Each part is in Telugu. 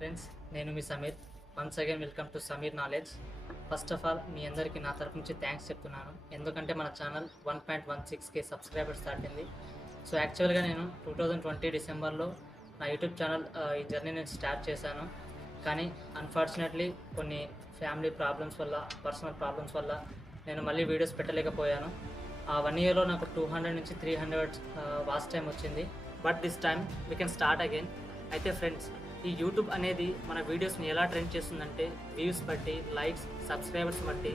ఫ్రెండ్స్, నేను మీ Sameer. Once again welcome to Sameer knowledge. First of all మీ అందరికీ నా తరపు నుంచి థ్యాంక్స్ చెప్తున్నాను, ఎందుకంటే మన ఛానల్ 1.16K సబ్స్క్రైబర్స్ దాటింది. సో యాక్చువల్గా నేను 2020 డిసెంబర్లో నా యూట్యూబ్ ఛానల్ ఈ జర్నీ నేను స్టార్ట్ చేశాను. కానీ అన్ఫార్చునేట్లీ కొన్ని ఫ్యామిలీ ప్రాబ్లమ్స్ వల్ల, పర్సనల్ ప్రాబ్లమ్స్ వల్ల నేను మళ్ళీ వీడియోస్ పెట్టలేకపోయాను. ఆ 1 ఇయర్లో నాకు 200 నుంచి 300 వాచ్ టైం వచ్చింది. But this time we can start again. అయితే ఫ్రెండ్స్, ఈ యూట్యూబ్ అనేది మన వీడియోస్ని ఎలా ట్రెండ్ చేస్తుందంటే వ్యూస్ బట్టి, లైక్స్, సబ్స్క్రైబర్స్ బట్టి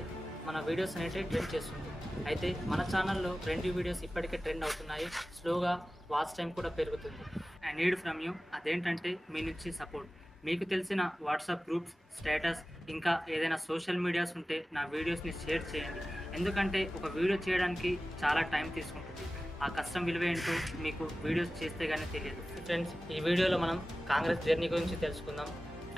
మన వీడియోస్ అనేవి ట్రెండ్ చేస్తుంది. అయితే మన ఛానల్లో 2 వీడియోస్ ఇప్పటికే ట్రెండ్ అవుతున్నాయి. స్లోగా వాచ్ టైం కూడా పెరుగుతుంది. ఐ నీడ్ ఫ్రమ్ యూ, అదేంటంటే మీ నుంచి సపోర్ట్. మీకు తెలిసిన వాట్సాప్ గ్రూప్స్, స్టేటస్, ఇంకా ఏదైనా సోషల్ మీడియాస్ ఉంటే నా వీడియోస్ని షేర్ చేయండి. ఎందుకంటే ఒక వీడియో చేయడానికి చాలా టైం తీసుకుంటుంది. ఆ కష్టం విలువ ఏంటో మీకు వీడియోస్ చేస్తే కానీ తెలియదు. ఫ్రెండ్స్, ఈ వీడియోలో మనం కాంగ్రెస్ జర్నీ గురించి తెలుసుకుందాం.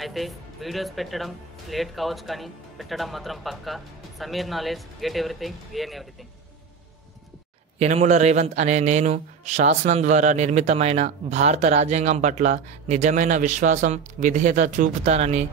అయితే వీడియోస్ పెట్టడం లేట్ కావచ్చు, కానీ పెట్టడం మాత్రం పక్కా. Sameer knowledge, get everything, gain everything. Anumula Revanth అనే నేను శాసనం ద్వారా నిర్మితమైన భారత రాజ్యాంగం పట్ల నిజమైన విశ్వాసం, విధేయత చూపుతానని,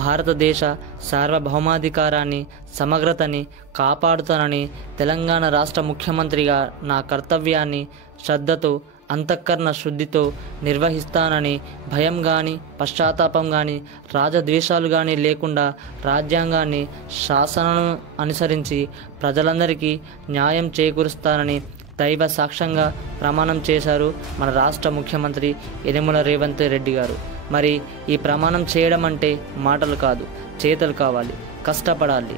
భారతదేశ సార్వభౌమాధికారాన్ని, సమగ్రతని కాపాడుతానని, తెలంగాణ రాష్ట్ర ముఖ్యమంత్రిగా నా కర్తవ్యాన్ని శ్రద్ధతో, అంతఃకరణ శుద్ధితో నిర్వహిస్తానని, భయం కానీ, పశ్చాత్తాపం కానీ, రాజద్వేషాలు కానీ లేకుండా రాజ్యాంగాన్ని, శాసనాలను అనుసరించి ప్రజలందరికీ న్యాయం చేకూరుస్తానని దైవ సాక్ష్యంగా ప్రమాణం చేశారు మన రాష్ట్ర ముఖ్యమంత్రి యనుమల రేవంత్ రెడ్డి గారు. మరి ఈ ప్రమాణం చేయడం అంటే మాటలు కాదు, చేతలు కావాలి, కష్టపడాలి.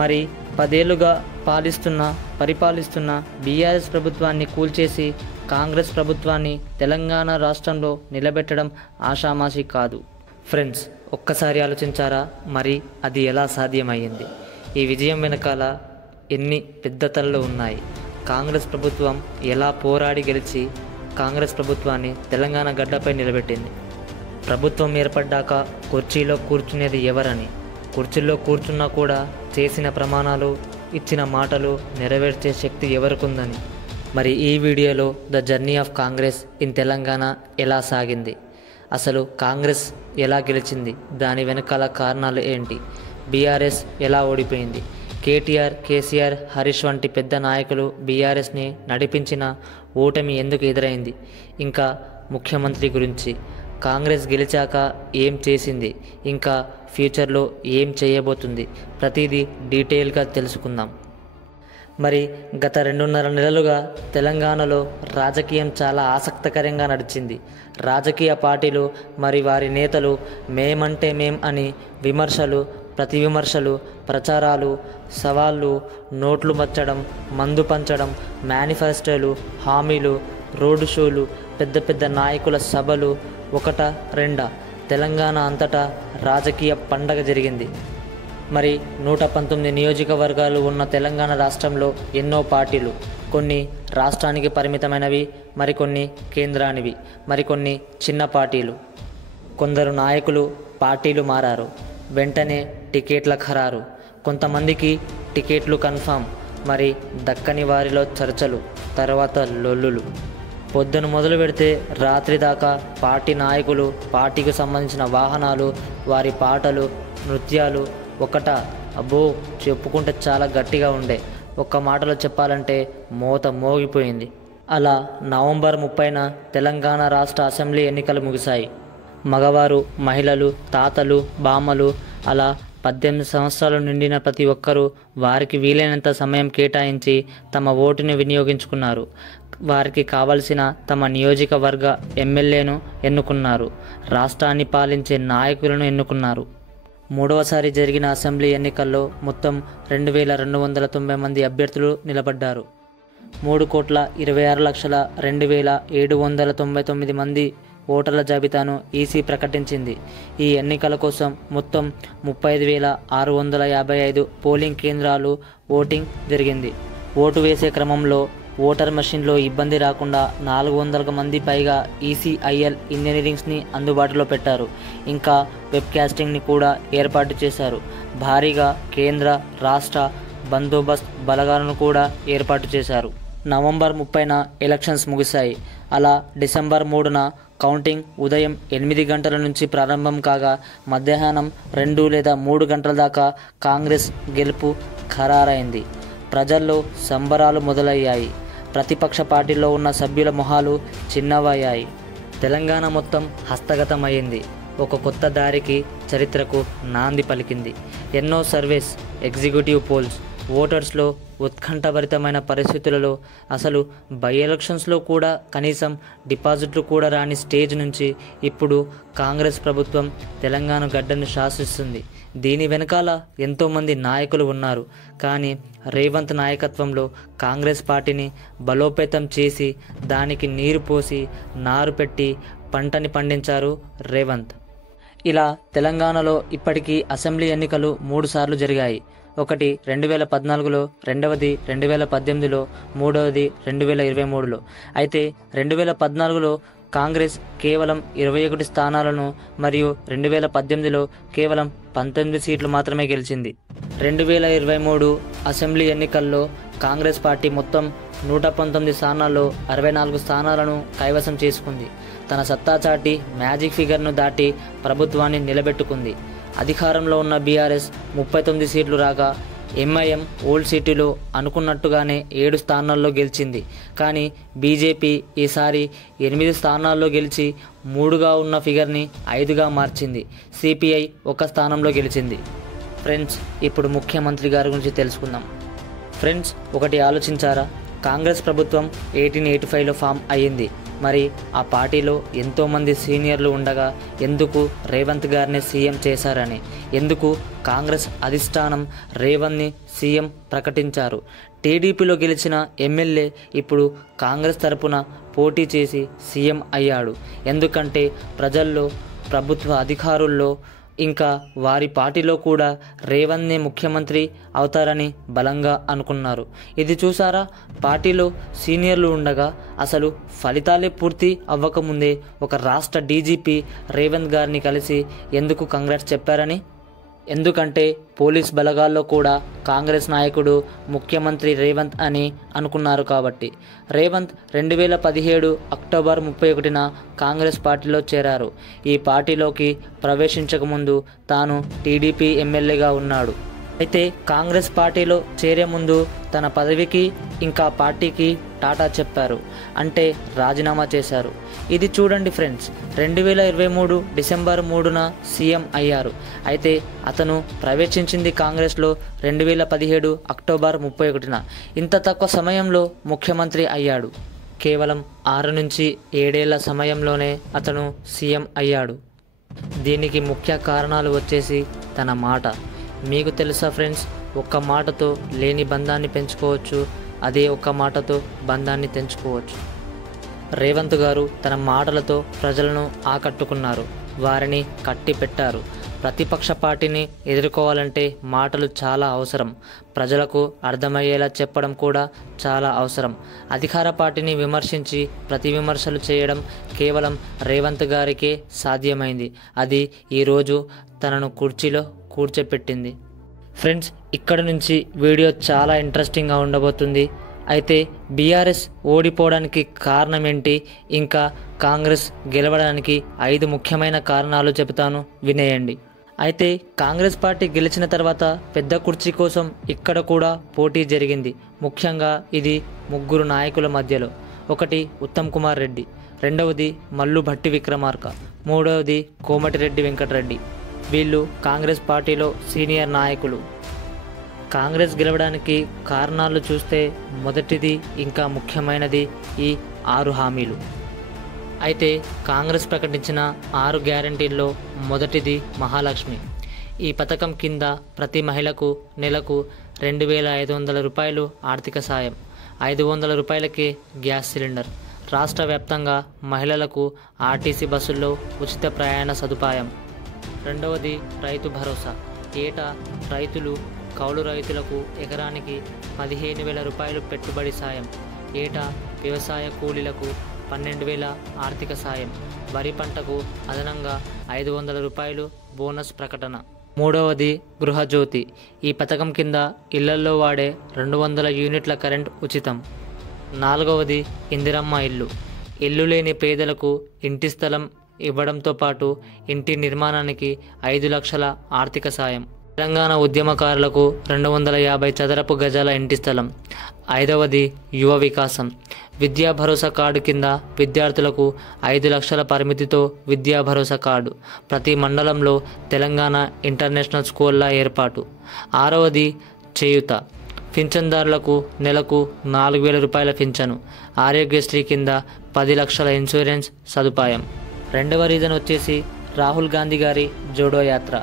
మరి 10 ఏళ్లుగా పరిపాలిస్తున్న బీఆర్ఎస్ ప్రభుత్వాన్ని కూల్చేసి కాంగ్రెస్ ప్రభుత్వాన్ని తెలంగాణ రాష్ట్రంలో నిలబెట్టడం ఆషామాషి కాదు. ఫ్రెండ్స్, ఒక్కసారి ఆలోచించారా? మరి అది ఎలా సాధ్యమయ్యింది? ఈ విజయం వెనకాల ఎన్ని పెద్దతలు ఉన్నాయి? కాంగ్రెస్ ప్రభుత్వం ఎలా పోరాడి గెలిచి కాంగ్రెస్ ప్రభుత్వాన్ని తెలంగాణ గడ్డపై నిలబెట్టింది? ప్రభుత్వం ఏర్పడ్డాక కుర్చీలో కూర్చునేది ఎవరని, కుర్చీలో కూర్చున్నా కూడా చేసిన ప్రమాణాలు, ఇచ్చిన మాటలు నెరవేర్చే శక్తి ఎవరికుందని. మరి ఈ వీడియోలో the journey of Congress in Telangana ఎలా సాగింది, అసలు కాంగ్రెస్ ఎలా గెలిచింది, దాని వెనకాల కారణాలు ఏంటి, బీఆర్ఎస్ ఎలా ఓడిపోయింది, కేటీఆర్, కేసీఆర్, హరీష్ వంటి పెద్ద నాయకులు బీఆర్ఎస్ని నడిపించిన ఓటమి ఎందుకు ఎదురైంది, ఇంకా ముఖ్యమంత్రి గురించి, కాంగ్రెస్ గెలిచాక ఏం చేసింది, ఇంకా ఫ్యూచర్లో ఏం చేయబోతుంది, ప్రతిదీ డీటెయిల్గా తెలుసుకుందాం. మరి గత 2.5 నెలలుగా తెలంగాణలో రాజకీయం చాలా ఆసక్తికరంగా నడిచింది. రాజకీయ పార్టీలు మరి వారి నేతలు మేమంటే మేం అని విమర్శలు, ప్రతి విమర్శలు, ప్రచారాలు, సవాళ్ళు, నోట్లు మచ్చడం, మందు పంచడం, మేనిఫెస్టోలు, హామీలు, రోడ్డు షోలు, పెద్ద పెద్ద నాయకుల సభలు, ఒకటా రెండా తెలంగాణ అంతటా రాజకీయ పండగ జరిగింది. మరి 119 నియోజకవర్గాలు ఉన్న తెలంగాణ రాష్ట్రంలో ఎన్నో పార్టీలు, కొన్ని రాష్ట్రానికి పరిమితమైనవి, మరికొన్ని కేంద్రానివి, మరికొన్ని చిన్న పార్టీలు. కొందరు నాయకులు పార్టీలు మారారు, వెంటనే టికెట్ల ఖరారు, కొంతమందికి టికెట్లు కన్ఫామ్, మరి దక్కని వారిలో చర్చలు, తర్వాత లొల్లులు. పొద్దున మొదలు పెడితే రాత్రి దాకా పార్టీ నాయకులు, పార్టీకి సంబంధించిన వాహనాలు, వారి పాటలు, నృత్యాలు ఒకటా అబ్బో చెప్పుకుంటే చాలా గట్టిగా ఉండే. ఒక్క మాటలో చెప్పాలంటే మోత మోగిపోయింది. అలా నవంబర్ 30న తెలంగాణ రాష్ట్ర అసెంబ్లీ ఎన్నికలు ముగిశాయి. మగవారు, మహిళలు, తాతలు, బామ్మలు, అలా 18 సంవత్సరాలు నిండిన ప్రతి ఒక్కరూ వారికి వీలైనంత సమయం కేటాయించి తమ ఓటుని వినియోగించుకున్నారు. వారికి కావలసిన తమ నియోజకవర్గ ఎమ్మెల్యేను ఎన్నుకున్నారు. రాష్ట్రాన్ని పాలించే నాయకులను ఎన్నుకున్నారు. 3వసారి జరిగిన అసెంబ్లీ ఎన్నికల్లో మొత్తం 2290 మంది అభ్యర్థులు నిలబడ్డారు. 3,26,02,799 మంది ఓటర్ల జాబితాను ఈసీ ప్రకటించింది. ఈ ఎన్నికల కోసం మొత్తం 35,655 పోలింగ్ కేంద్రాలు ఓటింగ్ జరిగింది. ఓటు వేసే క్రమంలో ఓటర్ మెషిన్లో ఇబ్బంది రాకుండా 400 మంది పైగా ఈసీఐఎల్ ఇంజనీరింగ్స్ని అందుబాటులో పెట్టారు. ఇంకా వెబ్కాస్టింగ్ని కూడా ఏర్పాటు చేశారు. భారీగా కేంద్ర, రాష్ట్ర బందోబస్తు బలగాలను కూడా ఏర్పాటు చేశారు. నవంబర్ 30న ఎలక్షన్స్ ముగిశాయి. అలా డిసెంబర్ 3న కౌంటింగ్ ఉదయం 8 గంటల నుంచి ప్రారంభం కాగా మధ్యాహ్నం 2 లేదా 3 గంటల దాకా కాంగ్రెస్ గెలుపు ఖరారైంది. ప్రజల్లో సంబరాలు మొదలయ్యాయి. ప్రతిపక్ష పార్టీలో ఉన్న సభ్యుల మొహాలు చిన్నవయ్యాయి. తెలంగాణ మొత్తం హస్తగతమైంది. ఒక కొత్త దారికి, చరిత్రకు నాంది పలికింది. ఎన్నో సర్వేస్, ఎగ్జిక్యూటివ్ పోల్స్, ఓటర్స్లో ఉత్కంఠభరితమైన పరిస్థితులలో అసలు బై ఎలక్షన్స్లో కూడా కనీసం డిపాజిట్లు కూడా రాని స్టేజ్ నుంచి ఇప్పుడు కాంగ్రెస్ ప్రభుత్వం తెలంగాణ గడ్డను శాసిస్తుంది. దీని వెనకాల ఎంతోమంది నాయకులు ఉన్నారు. కానీ రేవంత్ నాయకత్వంలో కాంగ్రెస్ పార్టీని బలోపేతం చేసి దానికి నీరు పోసి నారు పెట్టి పంటని పండించారు రేవంత్. ఇలా తెలంగాణలో ఇప్పటికీ అసెంబ్లీ ఎన్నికలు 3 సార్లు జరిగాయి. ఒకటి 2014లో, రెండవది 2018లో, మూడవది 2023లో. అయితే 2014లో కాంగ్రెస్ కేవలం 21 స్థానాలను మరియు 2018లో కేవలం 19 సీట్లు మాత్రమే గెలిచింది. 2023 అసెంబ్లీ ఎన్నికల్లో కాంగ్రెస్ పార్టీ మొత్తం 119 స్థానాల్లో 64 స్థానాలను కైవసం చేసుకుంది. తన సత్తా చాటి మ్యాజిక్ ఫిగర్ను దాటి ప్రభుత్వాన్ని నిలబెట్టుకుంది. అధికారంలో ఉన్న బీఆర్ఎస్ 39 సీట్లు రాగా ఎంఐఎం ఓల్డ్ సిటీలో అనుకున్నట్టుగానే 7 స్థానాల్లో గెలిచింది. కానీ బీజేపీ ఈసారి 8 స్థానాల్లో గెలిచి 3గా ఉన్న ఫిగర్ని 5గా మార్చింది. సిపిఐ 1 స్థానంలో గెలిచింది. ఫ్రెండ్స్, ఇప్పుడు ముఖ్యమంత్రి గారి గురించి తెలుసుకుందాం. ఫ్రెండ్స్, ఒకటి ఆలోచించారా? కాంగ్రెస్ ప్రభుత్వం 1885లో ఫామ్ అయ్యింది. మరి ఆ పార్టీలో ఎంతోమంది సీనియర్లు ఉండగా ఎందుకు రేవంత్ గారిని సీఎం చేశారని, ఎందుకు కాంగ్రెస్ అధిష్టానం రేవంత్ని సీఎం ప్రకటించారు? టీడీపీలో గెలిచిన ఎమ్మెల్యే ఇప్పుడు కాంగ్రెస్ తరపున పోటీ చేసి సీఎం అయ్యాడు. ఎందుకంటే ప్రజల్లో, ప్రభుత్వ అధికారుల్లో, ఇంకా వారి పార్టీలో కూడా రేవంత్ని ముఖ్యమంత్రి అవుతారని బలంగా అనుకున్నారు. ఇది చూసారా? పార్టీలో సీనియర్లు ఉండగా అసలు ఫలితాలే పూర్తి అవ్వకముందే ఒక రాష్ట్ర డీజీపీ రేవంత్ గారిని కలిసి ఎందుకు కంగ్రాట్స్ చెప్పారని. ఎందుకంటే పోలీస్ బలగాల్లో కూడా కాంగ్రెస్ నాయకుడు ముఖ్యమంత్రి రేవంత్ అని అనుకున్నారు కాబట్టి. రేవంత్ 2017 అక్టోబర్ 31న కాంగ్రెస్ పార్టీలో చేరారు. ఈ పార్టీలోకి ప్రవేశించకముందు తాను టీడీపీ ఎమ్మెల్యేగా ఉన్నాడు. అయితే కాంగ్రెస్ పార్టీలో చేరే ముందు తన పదవికి ఇంకా పార్టీకి టాటా చెప్పారు. అంటే రాజీనామా చేశారు. ఇది చూడండి ఫ్రెండ్స్, 2023 డిసెంబర్ 3న సీఎం అయ్యారు. అయితే అతను ప్రవేశించింది కాంగ్రెస్లో 2017 అక్టోబర్ 31న. ఇంత తక్కువ సమయంలో ముఖ్యమంత్రి అయ్యాడు. కేవలం 6 నుంచి 7 ఏళ్ల సమయంలోనే అతను సీఎం అయ్యాడు. దీనికి ముఖ్య కారణాలు వచ్చేసి తన మాట. మీకు తెలుసా ఫ్రెండ్స్, ఒక్క మాటతో లేని బంధాన్ని పెంచుకోవచ్చు, అదే ఒక్క మాటతో బంధాన్ని తెంచుకోవచ్చు. రేవంత్ గారు తన మాటలతో ప్రజలను ఆకట్టుకున్నారు, వారిని కట్టి పెట్టారు. ప్రతిపక్ష పార్టీని ఎదుర్కోవాలంటే మాటలు చాలా అవసరం. ప్రజలకు అర్థమయ్యేలా చెప్పడం కూడా చాలా అవసరం. అధికార పార్టీని విమర్శించి ప్రతి విమర్శలు చేయడం కేవలం రేవంత్ గారికే సాధ్యమైంది. అది ఈరోజు తనను కుర్చీలో కూర్చోపెట్టింది. ఫ్రెండ్స్, ఇక్కడ నుంచి వీడియో చాలా ఇంట్రెస్టింగ్గా ఉండబోతుంది. అయితే బీఆర్ఎస్ ఓడిపోవడానికి కారణం ఏంటి, ఇంకా కాంగ్రెస్ గెలవడానికి 5 ముఖ్యమైన కారణాలు చెబుతాను, వినేయండి. అయితే కాంగ్రెస్ పార్టీ గెలిచిన తర్వాత పెద్ద కుర్చీ కోసం ఇక్కడ కూడా పోటీ జరిగింది. ముఖ్యంగా ఇది 3 నాయకుల మధ్యలో. ఒకటి ఉత్తమ్ కుమార్ రెడ్డి, రెండవది మల్లు భట్టి విక్రమార్క, మూడవది కోమటిరెడ్డి వెంకటరెడ్డి. వీళ్ళు కాంగ్రెస్ పార్టీలో సీనియర్ నాయకులు. కాంగ్రెస్ గెలవడానికి కారణాలు చూస్తే మొదటిది ఇంకా ముఖ్యమైనది ఈ 6 హామీలు. అయితే కాంగ్రెస్ ప్రకటించిన 6 గ్యారంటీల్లో మొదటిది మహాలక్ష్మి. ఈ పథకం కింద ప్రతి మహిళకు నెలకు 2,500 రూపాయలు ఆర్థిక సాయం, 500 రూపాయలకే గ్యాస్ సిలిండర్. రాష్ట్ర వ్యాప్తంగా మహిళలకు ఆర్టీసీ బస్సుల్లో ఉచిత ప్రయాణ సదుపాయం. రెండవది రైతు భరోసా. ఏటా రైతులు, కౌలు రైతులకు ఎకరానికి 15,000 రూపాయలు పెట్టుబడి సాయం. ఏటా వ్యవసాయ కూలీలకు 12,000 ఆర్థిక సాయం. వరి పంటకు అదనంగా 500 రూపాయలు బోనస్ ప్రకటన. మూడవది గృహజ్యోతి. ఈ పథకం కింద ఇళ్లల్లో వాడే 200 యూనిట్ల కరెంట్ ఉచితం. నాలుగవది ఇందిరమ్మ ఇల్లు. ఇల్లు లేని పేదలకు ఇంటి స్థలం ఇవ్వడంతో పాటు ఇంటి నిర్మాణానికి 5 లక్షల ఆర్థిక సాయం. తెలంగాణ ఉద్యమకారులకు 250 చదరపు గజాల ఇంటి స్థలం. 5వది యువ వికాసం. విద్యా భరోసా కార్డు కింద విద్యార్థులకు 5 లక్షల పరిమితితో విద్యా భరోసా కార్డు. ప్రతి మండలంలో తెలంగాణ ఇంటర్నేషనల్ స్కూళ్ళ ఏర్పాటు. 6వది చేయూత. పింఛన్దారులకు నెలకు 4,000 రూపాయల పింఛను. ఆరోగ్యశ్రీ కింద 10 లక్షల ఇన్సూరెన్స్ సదుపాయం. 2వ రీజన్ వచ్చేసి రాహుల్ గాంధీ గారి జోడో యాత్ర.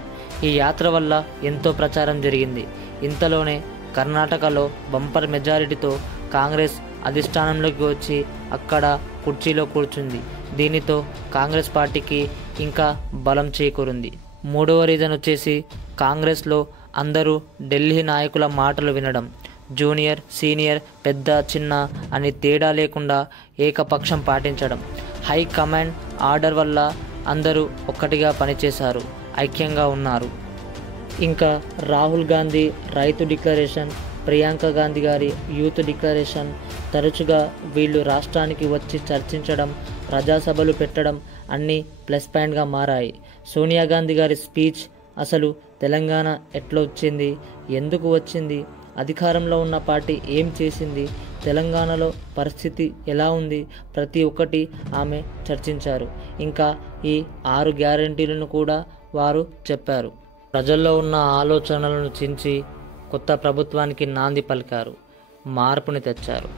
ఈ యాత్ర వల్ల ఎంతో ప్రచారం జరిగింది. ఇంతలోనే కర్ణాటకలో బంపర్ మెజారిటీతో కాంగ్రెస్ అధిష్టానంలోకి వచ్చి అక్కడ కుర్చీలో కూర్చుంది. దీనితో కాంగ్రెస్ పార్టీకి ఇంకా బలం చేకూరింది. 3వ రీజన్ వచ్చేసి కాంగ్రెస్లో అందరూ ఢిల్లీ నాయకుల మాటలు వినడం. జూనియర్, సీనియర్, పెద్ద, చిన్న అని తేడా లేకుండా ఏకపక్షం పాటించడం. హై కమాండ్ ఆర్డర్ వల్ల అందరూ ఒక్కటిగా పనిచేశారు, ఐక్యంగా ఉన్నారు. ఇంకా రాహుల్ గాంధీ రైతు డిక్లరేషన్, ప్రియాంక గాంధీ గారి యూత్ డిక్లరేషన్, తరచుగా వీళ్ళు రాష్ట్రానికి వచ్చి చర్చించడం, ప్రజాసభలు పెట్టడం అన్నీ ప్లస్ పాయింట్గా మారాయి. సోనియా గాంధీ గారి స్పీచ్, అసలు తెలంగాణ ఎట్లా వచ్చింది, ఎందుకు వచ్చింది, అధికారంలో ఉన్న పార్టీ ఏం చేసింది, తెలంగాణలో పరిస్థితి ఎలా ఉంది, ప్రతి ఒక్కటి ఆమె చర్చించారు. ఇంకా ఈ 6 గ్యారంటీలను కూడా వారు చెప్పారు. ప్రజల్లో ఉన్న ఆలోచనలను చించి కొత్త ప్రభుత్వానికి నాంది పలికారు, మార్పుని తెచ్చారు.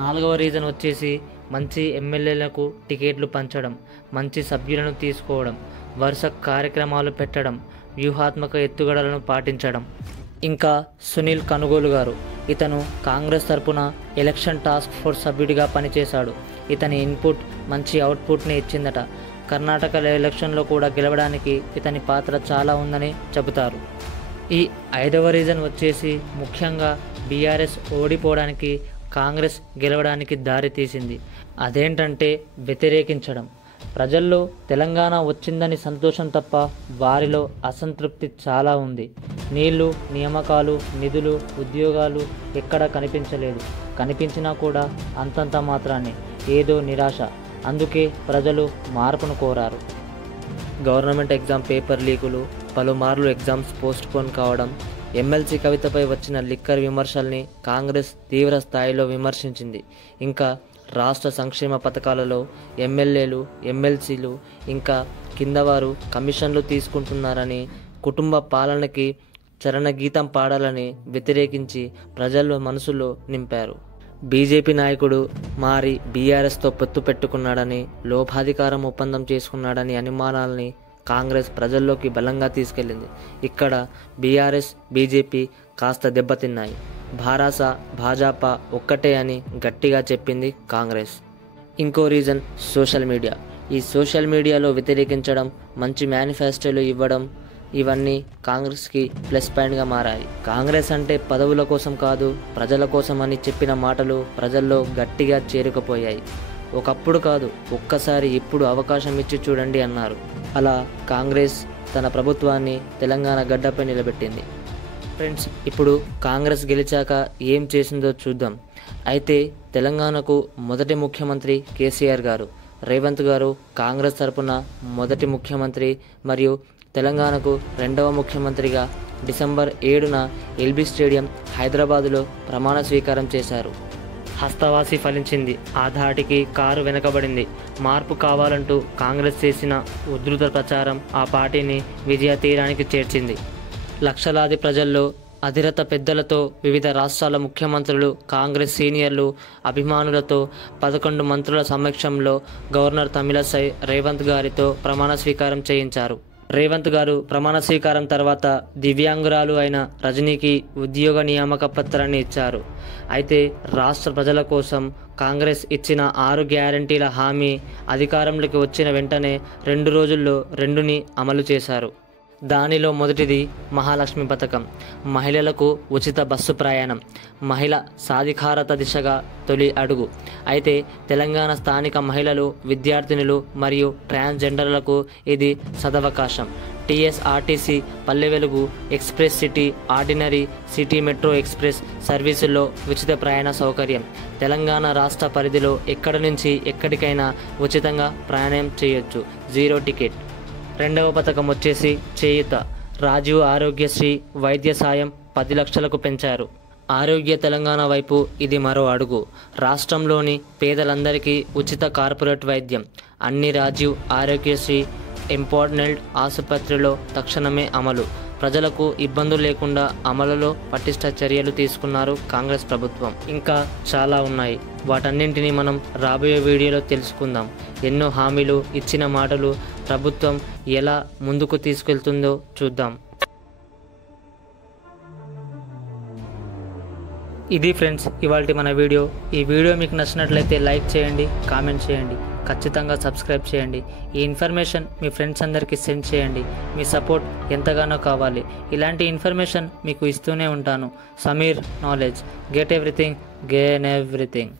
4వ రీజన్ వచ్చేసి మంచి ఎమ్మెల్యేలకు టికెట్లు పంచడం, మంచి సభ్యులను తీసుకోవడం, వరుస కార్యక్రమాలు పెట్టడం, వ్యూహాత్మక ఎత్తుగడలను పాటించడం. ఇంకా సునీల్ కనుగోలు గారు, ఇతను కాంగ్రెస్ తరపున ఎలక్షన్ టాస్క్ ఫోర్స్ సభ్యుడిగా పనిచేశాడు. ఇతని ఇన్పుట్ మంచి అవుట్పుట్ని ఇచ్చిందట. కర్ణాటక ఎలక్షన్లో కూడా గెలవడానికి ఇతని పాత్ర చాలా ఉందని చెబుతారు. ఈ 5వ రీజన్ వచ్చేసి ముఖ్యంగా బీఆర్ఎస్ ఓడిపోవడానికి కాంగ్రెస్ గెలవడానికి దారి తీసింది. అదేంటంటే వ్యతిరేకించడం. ప్రజల్లో తెలంగాణ వచ్చిందని సంతోషం తప్ప వారిలో అసంతృప్తి చాలా ఉంది. నీళ్లు, నియామకాలు, నిధులు, ఉద్యోగాలు ఎక్కడా కనిపించలేదు. కనిపించినా కూడా అంతంత మాత్రాన్ని, ఏదో నిరాశ. అందుకే ప్రజలు మార్పును కోరారు. గవర్నమెంట్ ఎగ్జామ్ పేపర్ లీకులు, పలుమార్లు ఎగ్జామ్స్ పోస్ట్పోన్ కావడం, ఎమ్మెల్సీ కవితపై వచ్చిన లిక్కర్ విమర్శల్ని కాంగ్రెస్ తీవ్ర స్థాయిలో విమర్శించింది. ఇంకా రాష్ట్ర సంక్షేమ పథకాలలో ఎమ్మెల్యేలు, ఎమ్మెల్సీలు ఇంకా కిందవారు కమిషన్లు తీసుకుంటున్నారని, కుటుంబ పాలనకి చరణగీతం పాడాలని వ్యతిరేకించి ప్రజల మనసులో నింపారు. బీజేపీ నాయకుడు మారి బీఆర్ఎస్తో పొత్తు పెట్టుకున్నాడని, లోపాధికారం ఒప్పందం చేసుకున్నాడని అనుమానాలని కాంగ్రెస్ ప్రజల్లోకి బలంగా తీసుకెళ్లింది. ఇక్కడ బీఆర్ఎస్, బీజేపీ కాస్త దెబ్బతిన్నాయి. భారాస, భాజపా ఒక్కటే అని గట్టిగా చెప్పింది కాంగ్రెస్. ఇంకో రీజన్ సోషల్ మీడియా. ఈ సోషల్ మీడియాలో వ్యతిరేకించడం, మంచి మేనిఫెస్టోలు ఇవ్వడం, ఇవన్నీ కాంగ్రెస్కి ప్లస్ పాయింట్గా మారాయి. కాంగ్రెస్ అంటే పదవుల కోసం కాదు, ప్రజల కోసం అని చెప్పిన మాటలు ప్రజల్లో గట్టిగా చేరుకుపోయాయి. ఒకప్పుడు కాదు, ఒక్కసారి ఇప్పుడు అవకాశం ఇచ్చి చూడండి అన్నారు. అలా కాంగ్రెస్ తన ప్రభుత్వాన్ని తెలంగాణ గడ్డపై నిలబెట్టింది. ఫ్రెండ్స్, ఇప్పుడు కాంగ్రెస్ గెలిచాక ఏం చేసిందో చూద్దాం. అయితే తెలంగాణకు మొదటి ముఖ్యమంత్రి కేసీఆర్ గారు, రేవంత్ గారు కాంగ్రెస్ తరపున మొదటి ముఖ్యమంత్రి మరియు తెలంగాణకు 2వ ముఖ్యమంత్రిగా డిసెంబర్ 7న ఎల్బీ స్టేడియం హైదరాబాదులో ప్రమాణ స్వీకారం చేశారు. హస్తవాసి ఫలించింది. ఆ ధాటికి కారు వెనకబడింది. మార్పు కావాలంటూ కాంగ్రెస్ చేసిన ఉధృత ప్రచారం ఆ పార్టీని విజయ తీరానికి చేర్చింది. లక్షలాది ప్రజల్లో అధిరత పెద్దలతో, వివిధ రాష్ట్రాల ముఖ్యమంత్రులు, కాంగ్రెస్ సీనియర్లు, అభిమానులతో 11 మంత్రుల సమక్షంలో గవర్నర్ తమిళసై రేవంత్ గారితో ప్రమాణ స్వీకారం చేయించారు. రేవంత్ గారు ప్రమాణ స్వీకారం తర్వాత దివ్యాంగురాలు అయిన రజనీకి ఉద్యోగ నియామక పత్రాన్ని ఇచ్చారు. అయితే రాష్ట్ర ప్రజల కోసం కాంగ్రెస్ ఇచ్చిన 6 గ్యారంటీల హామీ అధికారంలోకి వచ్చిన వెంటనే 2 రోజుల్లో 2ని అమలు చేశారు. దానిలో మొదటిది మహాలక్ష్మి పథకం. మహిళలకు ఉచిత బస్సు ప్రయాణం, మహిళ సాధికారత దిశగా తొలి అడుగు. అయితే తెలంగాణ స్థానిక మహిళలు, విద్యార్థినులు మరియు ట్రాన్స్జెండర్లకు ఇది సదవకాశం. TSRTC Palle Velugu, express city, ordinary, city metro express సర్వీసుల్లో ఉచిత ప్రయాణ సౌకర్యం. తెలంగాణ రాష్ట్ర పరిధిలో ఎక్కడి నుంచి ఎక్కడికైనా ఉచితంగా ప్రయాణం చేయొచ్చు, 0 టికెట్. రెండవ పథకం వచ్చేసి చేయూత. రాజీవ్ ఆరోగ్యశ్రీ వైద్య సాయం 10 లక్షలకు పెంచారు. ఆరోగ్య తెలంగాణ వైపు ఇది మరో అడుగు. రాష్ట్రంలోని పేదలందరికీ ఉచిత కార్పొరేట్ వైద్యం. అన్ని రాజీవ్ ఆరోగ్యశ్రీ ఎంపానల్డ్ ఆసుపత్రిలో తక్షణమే అమలు. ప్రజలకు ఇబ్బందులు లేకుండా అమలులో పటిష్ట చర్యలు తీసుకున్నారు కాంగ్రెస్ ప్రభుత్వం. ఇంకా చాలా ఉన్నాయి, వాటన్నింటినీ మనం రాబోయే వీడియోలో తెలుసుకుందాం. ఎన్నో హామీలు, ఇచ్చిన మాటలు ప్రభుత్వం ఎలా ముందుకు తీసుకెళ్తుందో చూద్దాం. ఇది ఫ్రెండ్స్ ఇవాల్టి మన వీడియో. ఈ వీడియో మీకు నచ్చినట్లయితే లైక్ చేయండి, కామెంట్ చేయండి, ఖచ్చితంగా సబ్స్క్రైబ్ చేయండి. ఈ ఇన్ఫర్మేషన్ మీ ఫ్రెండ్స్ అందరికీ సెండ్ చేయండి. మీ సపోర్ట్ ఎంతగానో కావాలి. ఇలాంటి ఇన్ఫర్మేషన్ మీకు ఇస్తూనే ఉంటాను. Sameer knowledge, get everything, gain everything.